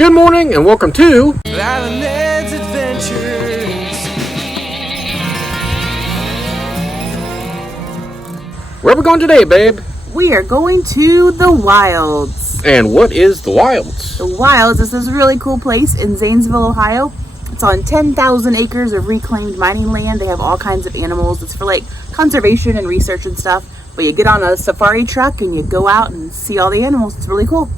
Good morning and welcome to Island's Adventures. Where are we going today, babe? We are going to the Wilds. And what is the Wilds? The Wilds is this really cool place in Zanesville, Ohio. It's on 10,000 acres of reclaimed mining land. They have all kinds of animals. It's for like conservation and research and stuff. But you get on a safari truck and you go out and see all the animals. It's really cool.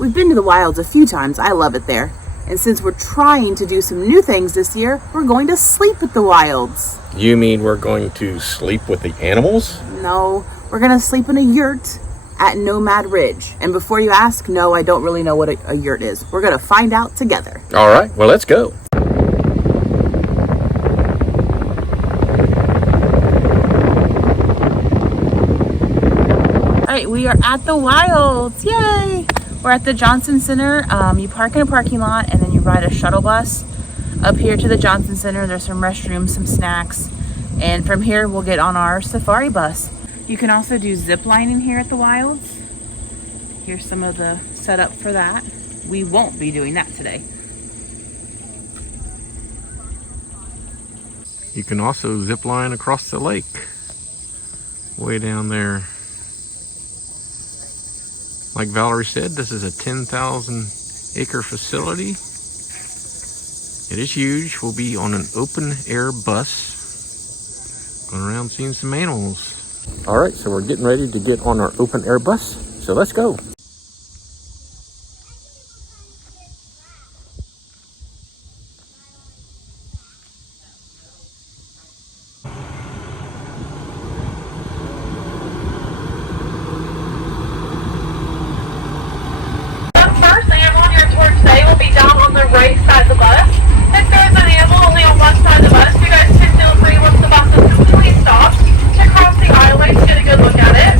We've been to the Wilds a few times. I love it there. And since we're trying to do some new things this year, we're going to sleep at the Wilds. You mean we're going to sleep with the animals? No, we're going to sleep in a yurt at Nomad Ridge. And before you ask, no, I don't really know what a yurt is. We're going to find out together. All right, well, let's go. All right, we are at the Wilds. Yay! We're at the Johnson Center. You park in a parking lot and then you ride a shuttle bus up here to the Johnson Center. There's some restrooms, some snacks. And from here, we'll get on our safari bus. You can also do zip lining here at the Wilds. Here's some of the setup for that. We won't be doing that today. You can also zip line across the lake. Way down there. Like Valerie said, this is a 10,000 acre facility. It is huge. We'll be on an open air bus. Going around seeing some animals. All right, so we're getting ready to get on our open air bus. So let's go. Right side of the bus. If there's an animal only on one side of the bus, you guys can feel free once the bus is completely stopped to cross the aisleway to get a good look at it.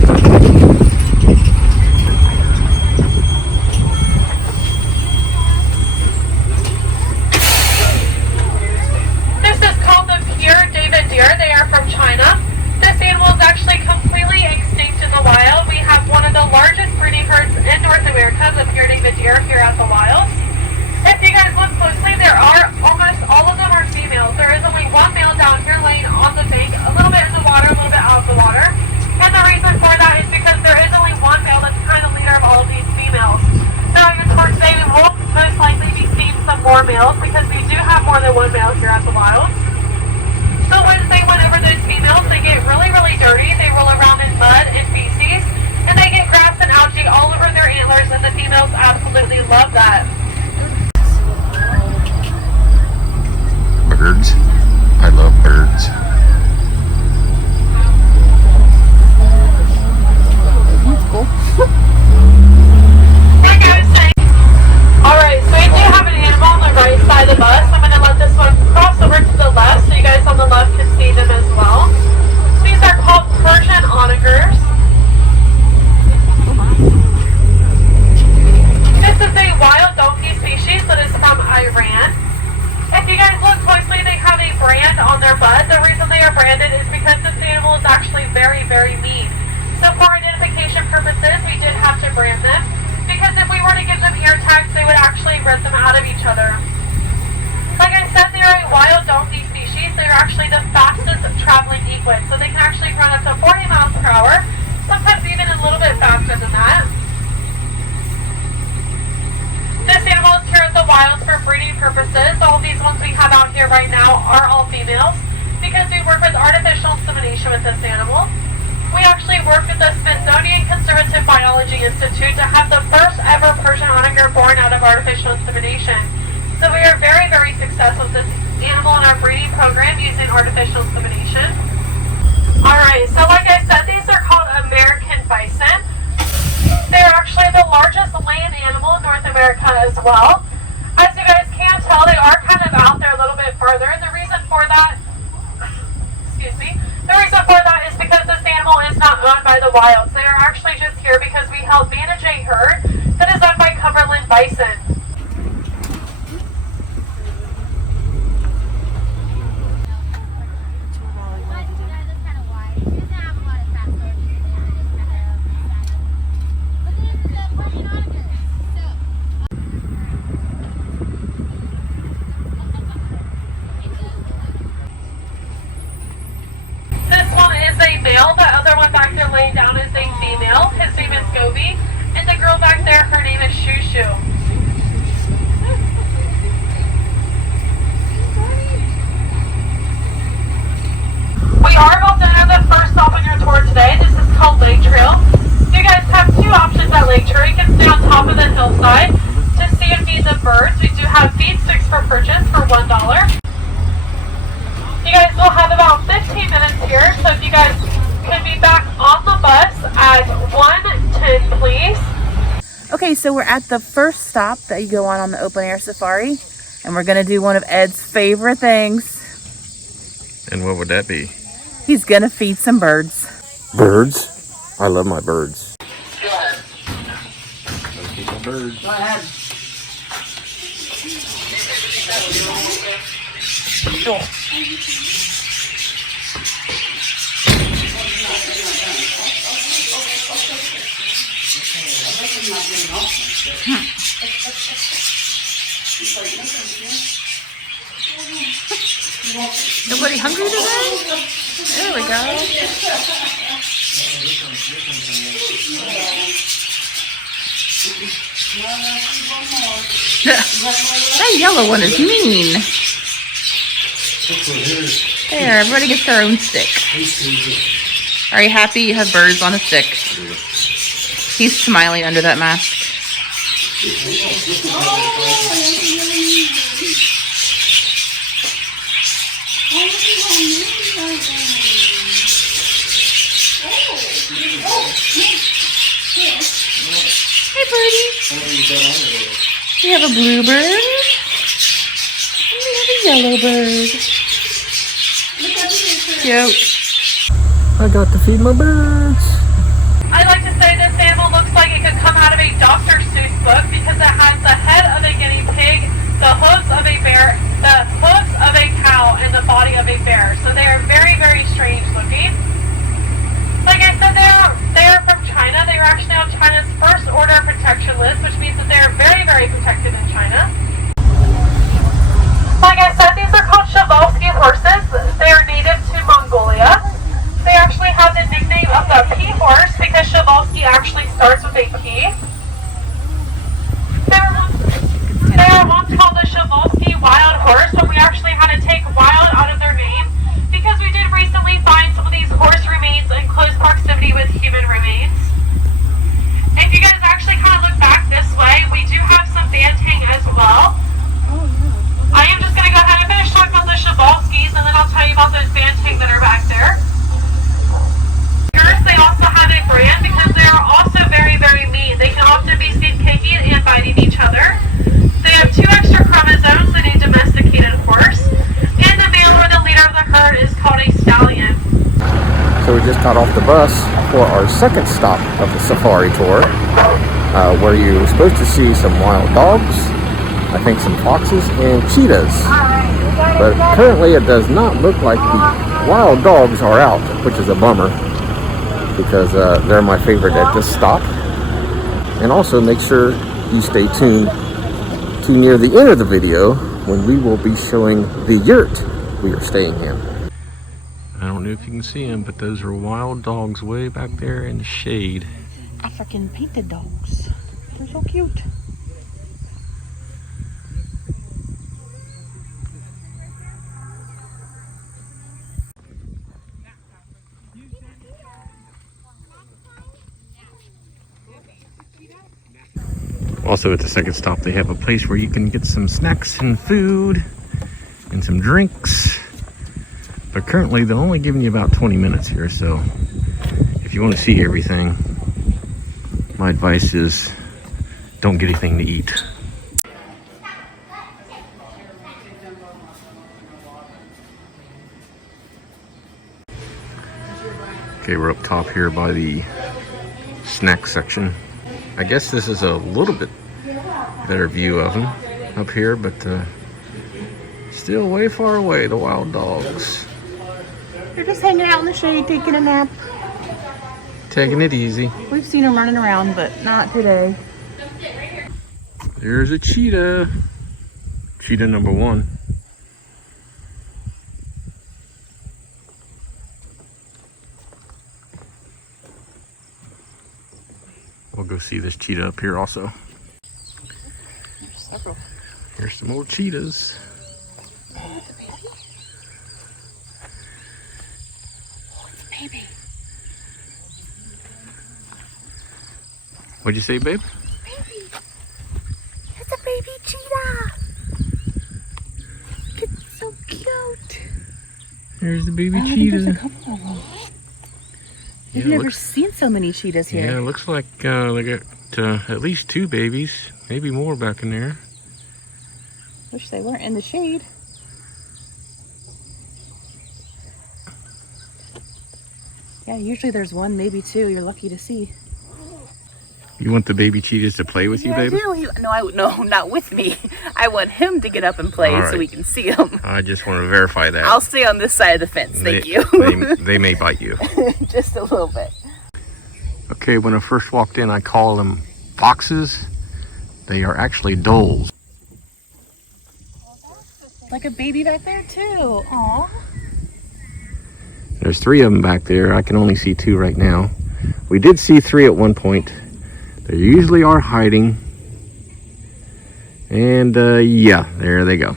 This is called the pure David deer. They are from China. This animal is actually completely extinct in the wild. We have one of the largest breeding herds in North America, the pure David deer, here at the Wilds. If you guys look closely, there are almost all of them are females. There is only one male down here laying on the bank, a little bit in the water, a little bit out of the water. And the reason for that is because there is only one male that's kind of leader of all of these females. Now, even for today, we will most likely be seeing some more males because we do have more than one male here at the Wilds. So when they went over those females, they get really, really dirty. They roll around in mud and feces, and they get grass and algae all over their antlers, and the females absolutely love that. Birds. I love birds. That's cool. Like I was saying. Alright, so we do have an animal on the right side of the bus. I'm going to let this one cross over to the left so you guys on the left can see them as well. These are called Persian Onikers. This is a wild donkey species that is from Iran. If you guys look closely, they have a brand on their butt. The reason they are branded is because this animal is actually very, very mean. So for identification purposes, we did have to brand them, because if we were to give them ear tags, they would actually rip them out of each other. Like I said, they are a wild donkey species. They are actually the fastest traveling equid. So they can actually run up to 40 miles per hour, sometimes even a little bit faster than that. This animal is here at the Wilds for breeding purposes. All these ones we have out here right now are all females because we work with artificial insemination with this animal. We actually work with the Smithsonian Conservative Biology Institute to have the first ever Persian Oniker born out of artificial insemination. So we are very, very successful with this animal in our breeding program using artificial insemination. Alright, so like I said, these are called American Bison. They're actually the largest land animal in North America as well. As you guys can tell, they are kind of out there a little bit further. And the reason for that, is because this animal is not owned by the Wilds. They are actually just here because we help manage a herd that is owned by Cumberland Bison. Gobi. And the girl back there, her name is Shoo Shoo. We are about to have the first stop on your tour today. This is called Lake Trail. You guys have two options at Lake Trail. You can stay on top of the hillside to see and feed the birds. We do have feed sticks for purchase for $1. You guys will have about 15 minutes here, so if you guys could be back on the bus at 1:10, please. Okay, so we're at the first stop that you go on the open air safari, and we're gonna do one of Ed's favorite things. And what would that be? He's gonna feed some birds. Birds? I love my birds. Go ahead. Feed my birds. Go ahead. Cool. Nobody hungry today? There we go. That yellow one is mean. There, everybody gets their own stick. Are you happy you have birds on a stick? He's smiling under that mask. Hey, birdie. We have a bluebird. And we have a yellow bird. Cute. I got to feed my birds. I like to say this animal looks like it could come out of a Dr. Seuss book because it has the head of a guinea pig, the hooves of a bear, the hooves of a cow, and the body of a bear. So they are very, very strange looking. Like I said, they are from China. They are actually on China's first order of protection list, which means that they are very, very protected in China. Like I said, these are called Przewalski horses. They are native to Mongolia. They actually have the nickname of the P horse because Przewalski actually starts with a P. They are once called the Przewalski wild horse, but we actually had to take wild out of their name because we did recently find some of these horse remains in close proximity with human remains. If you guys actually kind of look back this way, we do have some Bantang as well. I am just going to go ahead and finish talking about the Przewalskis, and then I'll tell you about those Bantang that are back there. They also have a brand because they are also very, very mean. They can often be seen kicking and biting each other. They have 2 extra chromosomes than a domesticated horse. And the male or the leader of the herd is called a stallion. So we just got off the bus for our second stop of the safari tour, where you're supposed to see some wild dogs, I think some foxes, and cheetahs. But currently it does not look like the wild dogs are out, which is a bummer, because they're my favorite at this stop. And also make sure you stay tuned to near the end of the video when we will be showing the yurt we are staying in. I don't know if you can see them, but those are wild dogs way back there in the shade. African painted dogs. They're so cute. Also at the second stop, they have a place where you can get some snacks and food and some drinks. But currently they're only giving you about 20 minutes here, so if you want to see everything, my advice is don't get anything to eat. Okay, we're up top here by the snack section. I guess this is a little bit better view of them up here, but still way far away, the wild dogs. They're just hanging out in the shade, taking a nap. Taking it easy. We've seen them running around, but not today. There's a cheetah. Cheetah number 1. We'll go see this cheetah up here also. There's several. Here's some more cheetahs. Oh, it's a baby. Oh, it's a baby. What'd you say, babe? Baby. It's a baby cheetah. It's so cute. There's the baby I think cheetah. there's a couple of them. I've Yeah, never seen so many cheetahs here. Yeah, it looks like they got at least 2 babies, maybe more back in there. Wish they weren't in the shade. Yeah, usually there's 1, maybe 2. You're lucky to see. You want the baby cheetahs to play with you, baby? I do. No, not with me. I want him to get up and play All so we can see him. I just want to verify that. I'll stay on this side of the fence. Thank you. they may bite you. Just a little bit. Okay, when I first walked in, I called them foxes. They are actually doles. Like a baby back there too. Aw. There's 3 of them back there. I can only see 2 right now. We did see 3 at one point. They usually are hiding. And yeah, there they go.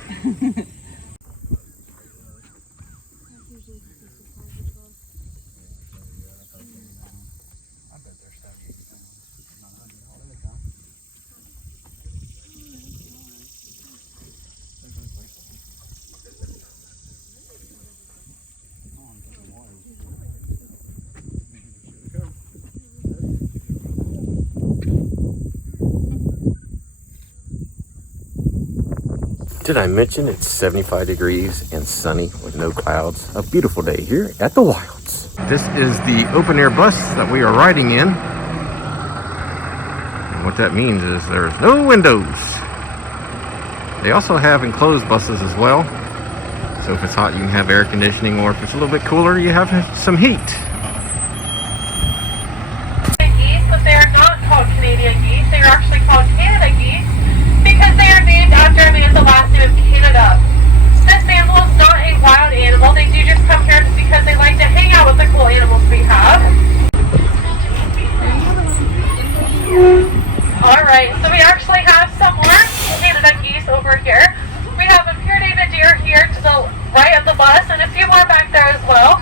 Did I mention it's 75 degrees and sunny with no clouds? A beautiful day here at the Wilds. This is the open air bus that we are riding in. And what that means is there's no windows. They also have enclosed buses as well. So if it's hot, you can have air conditioning, or if it's a little bit cooler, you have some heat. Geese, but they are not called Canadian geese. They are actually called Canada geese because they are named after a man with the last name of Canada. This animal is not a wild animal. They do just come here because they like to hang out with the cool animals we have. Alright, so we actually have some more Canada geese over here. We have a pure David deer here to the right of the bus and a few more back there as well.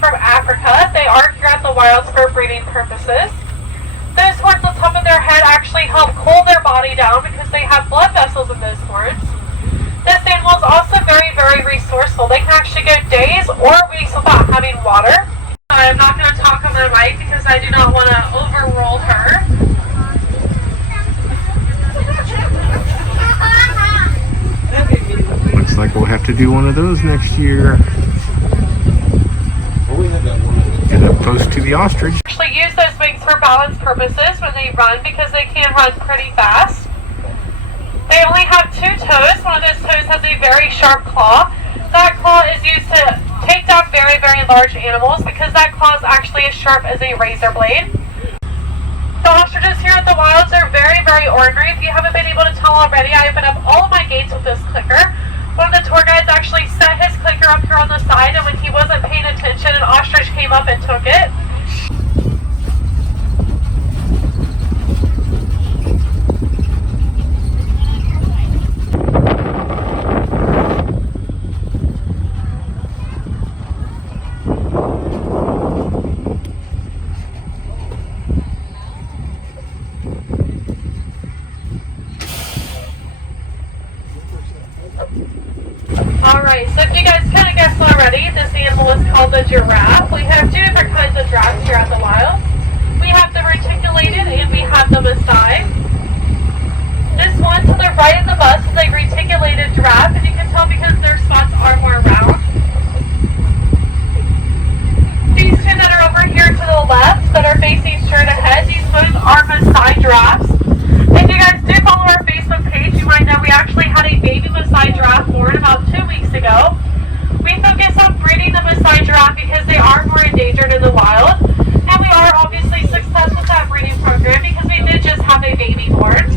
From Africa. They are here at the wilds for breeding purposes. Those horns on top of their head actually help cool their body down because they have blood vessels in those horns. This animal is also very, very resourceful. They can actually go days or weeks without having water. I'm not going to talk on my mic because I do not want to overrule her. Looks like we'll have to do one of those next year. Get up close to the ostrich. Actually use those wings for balance purposes when they run because they can run pretty fast. They only have 2 toes. One of those toes has a very sharp claw. That claw is used to take down very, very large animals because that claw is actually as sharp as a razor blade. The ostriches here at the wilds are very, very ornery. If you haven't been able to tell already, I open up all of my gates with this clicker. One of the tour guides actually set his clicker up here on the side, and when he wasn't paying attention, an ostrich came up and took it. Alright, so if you guys kind of guessed already, this animal is called the giraffe. We have 2 different kinds of giraffes here at the wild. We have the reticulated and we have the Maasai. This one to the right of the bus is a reticulated giraffe, and you can tell because their spots are more round. These 2 that are over here to the left that are facing straight ahead, these both are Maasai giraffes. ago. We focus on breeding the Bison giraffe because they are more endangered in the wild. And we are obviously successful with that breeding program because we did just have a baby born.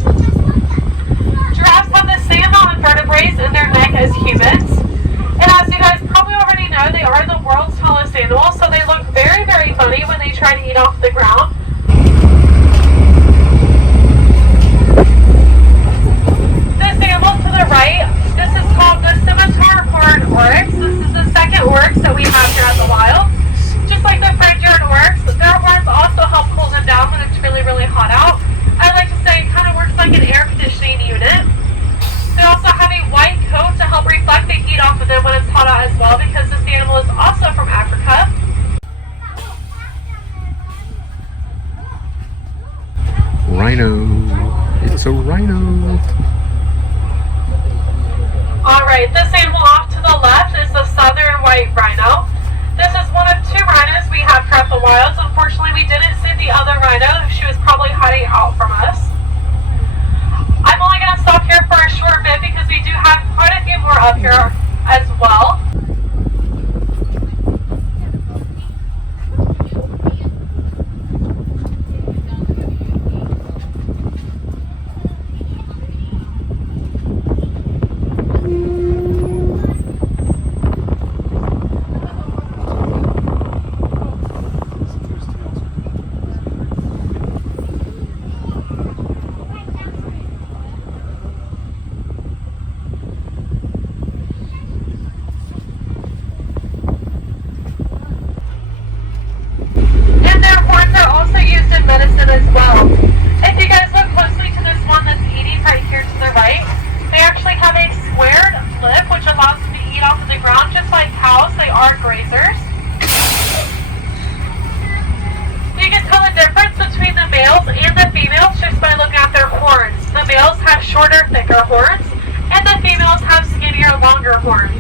Giraffes have the same amount of vertebrae in their neck as humans. And as you guys probably already know, they are the world's tallest animal, so they look very, very funny when they try to eat off the ground. This animal to the right, this is called the scimitar horned oryx. This is the second oryx that we have here at the wild. Just like the fringe-eared oryx, their horns also help cool them down when it's really, really hot out. I like to say it kind of works like an air conditioning unit. They also have a white coat to help reflect the heat off of them when it's hot out as well, because this animal is also from Africa. Rhino. It's a rhino. Alright, this animal off to the left is the southern white rhino. This is one of two rhinos we have here at the wilds. Unfortunately, we didn't see the other rhino. She was probably hiding out from us. I'm only going to stop here for a short bit because we do have quite a few more up here as well. Medicine as well. If you guys look closely to this one that's eating right here to the right, they actually have a squared lip which allows them to eat off of the ground just like cows. They are grazers. You can tell the difference between the males and the females just by looking at their horns. The males have shorter, thicker horns, and the females have skinnier, longer horns.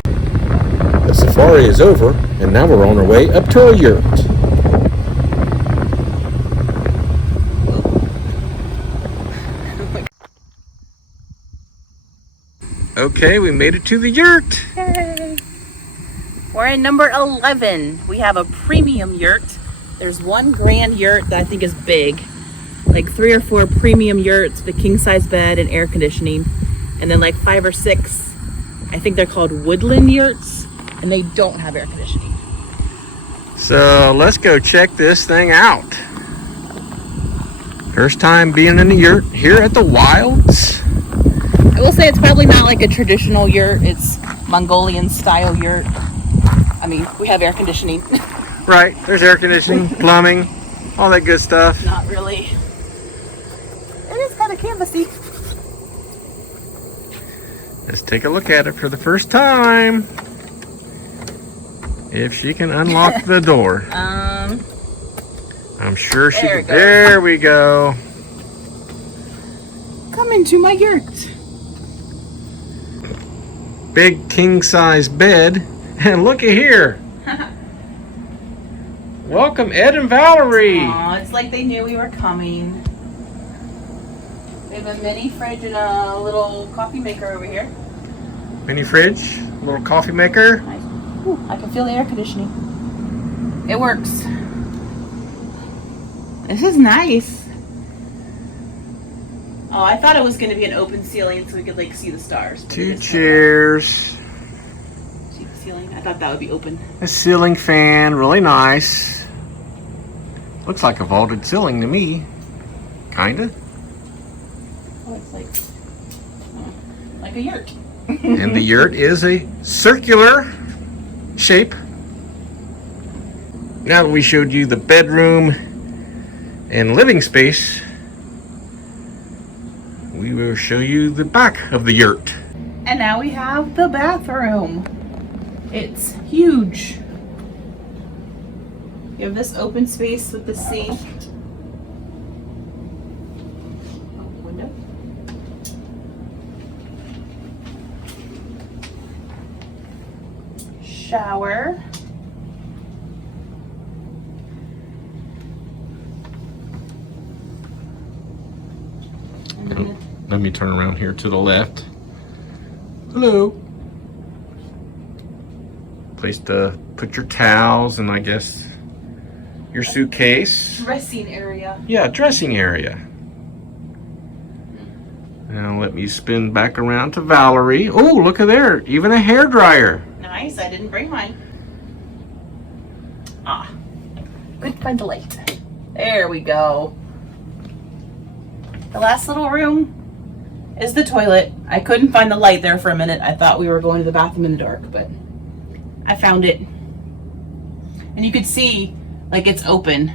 The safari is over, and now we're on our way up to our yurt. Okay, we made it to the yurt. Yay. We're in number 11. We have a premium yurt. There's one grand yurt that I think is big. Like 3 or 4 premium yurts with a king-size bed and air conditioning. And then like 5 or 6, I think they're called woodland yurts, and they don't have air conditioning. So let's go check this thing out. First time being in the yurt here at the wilds. I will say it's probably not like a traditional yurt. It's Mongolian style yurt. I mean, we have air conditioning. Right, there's air conditioning, plumbing, all that good stuff. Not really. It is kind of canvassy. Let's take a look at it for the first time. If she can unlock the door. I'm sure she can. There we go. Come into my yurt. Big king-size bed. And looky here. Welcome, Ed and Valerie. Aw, it's like they knew we were coming. We have a mini fridge and a little coffee maker over here. Mini fridge, little coffee maker. Nice. Ooh, I can feel the air conditioning. It works. This is nice. Oh, I thought it was going to be an open ceiling so we could like see the stars. 2 chairs. See the ceiling? I thought that would be open. A ceiling fan, really nice. Looks like a vaulted ceiling to me. Kinda. Oh, it's like a yurt. And the yurt is a circular shape. Now that we showed you the bedroom and living space, we will show you the back of the yurt. And now we have the bathroom. It's huge. You have this open space with the sink. Oh, window. Shower. Let me turn around here to the left. Hello. Place to put your towels and I guess your suitcase. Dressing area. Yeah, dressing area. Now let me spin back around to Valerie. Oh, look at there. Even a hair dryer. Nice. I didn't bring mine. Ah, couldn't find the light. There we go. The last little room is the toilet. I couldn't find the light there for a minute. I thought we were going to the bathroom in the dark, but I found it. And you could see, like, it's open.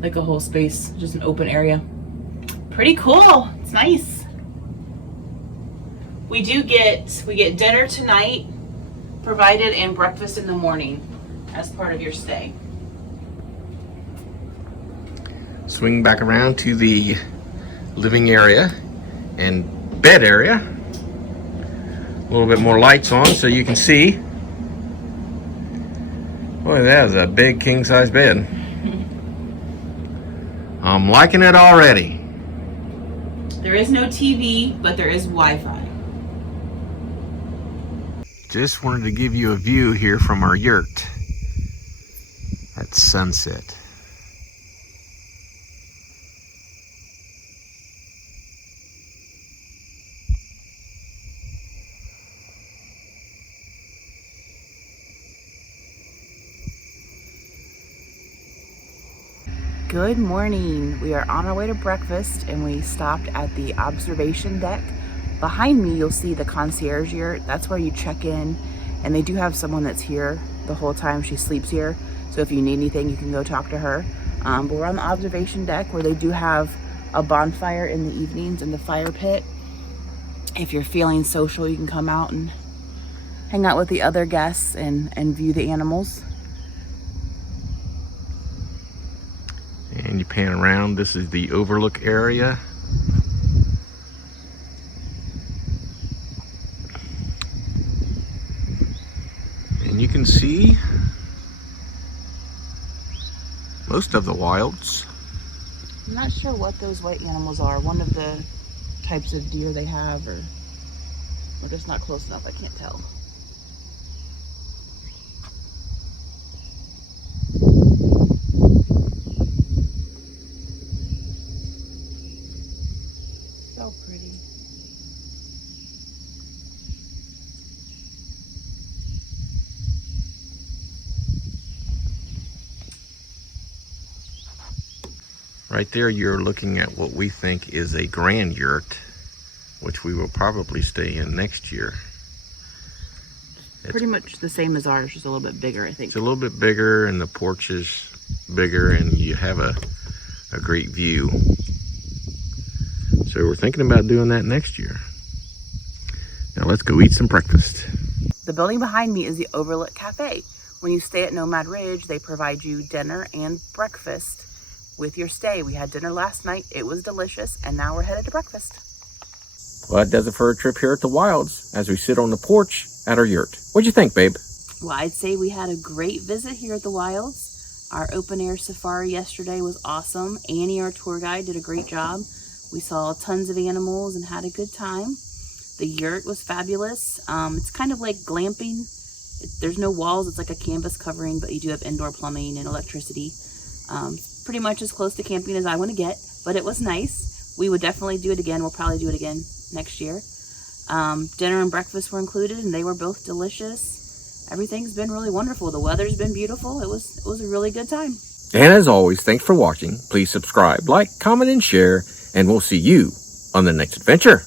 Like a whole space, just an open area. Pretty cool. It's nice. We get dinner tonight provided and breakfast in the morning as part of your stay. Swing back around to the living area and bed area. A little bit more lights on so you can see. Boy, that is a big king-size bed. I'm liking it already. There is no TV, but there is Wi-Fi. Just wanted to give you a view here from our yurt at sunset. Good morning. We are on our way to breakfast and we stopped at the observation deck. Behind me, you'll see the concierge yurt. That's where you check in, and they do have someone that's here the whole time. She sleeps here, so if you need anything, you can go talk to her. But we're on the observation deck where they do have a bonfire in the evenings in the fire pit. If you're feeling social, you can come out and hang out with the other guests and view the animals. And you pan around, this is the overlook area. And you can see most of the wilds. I'm not sure what those white animals are. One of the types of deer they have, or we're just not close enough. I can't tell. So pretty. Right there you're looking at what we think is a grand yurt, which we will probably stay in next year. It's Pretty much the same as ours, just a little bit bigger, I think. It's a little bit bigger and the porch is bigger and you have a great view. So we're thinking about doing that next year. Now let's go eat some breakfast. The building behind me is the Overlook Cafe. When you stay at Nomad Ridge, they provide you dinner and breakfast with your stay. We had dinner last night. It was delicious, and now we're headed to breakfast. Well, that does it for our trip here at the Wilds as we sit on the porch at our yurt. What'd you think, babe? Well, I'd say we had a great visit here at the Wilds. Our open air safari yesterday was awesome. Annie, our tour guide, did a great job. We saw tons of animals and had a good time. The yurt was fabulous. It's kind of like glamping. There's no walls. It's like a canvas covering, but you do have indoor plumbing and electricity. Pretty much as close to camping as I want to get, but it was nice. We would definitely do it again. We'll probably do it again next year. Dinner and breakfast were included, and they were both delicious. Everything's been really wonderful. The weather's been beautiful. It was a really good time. And as always, thanks for watching. Please subscribe, like, comment, and share, and we'll see you on the next adventure.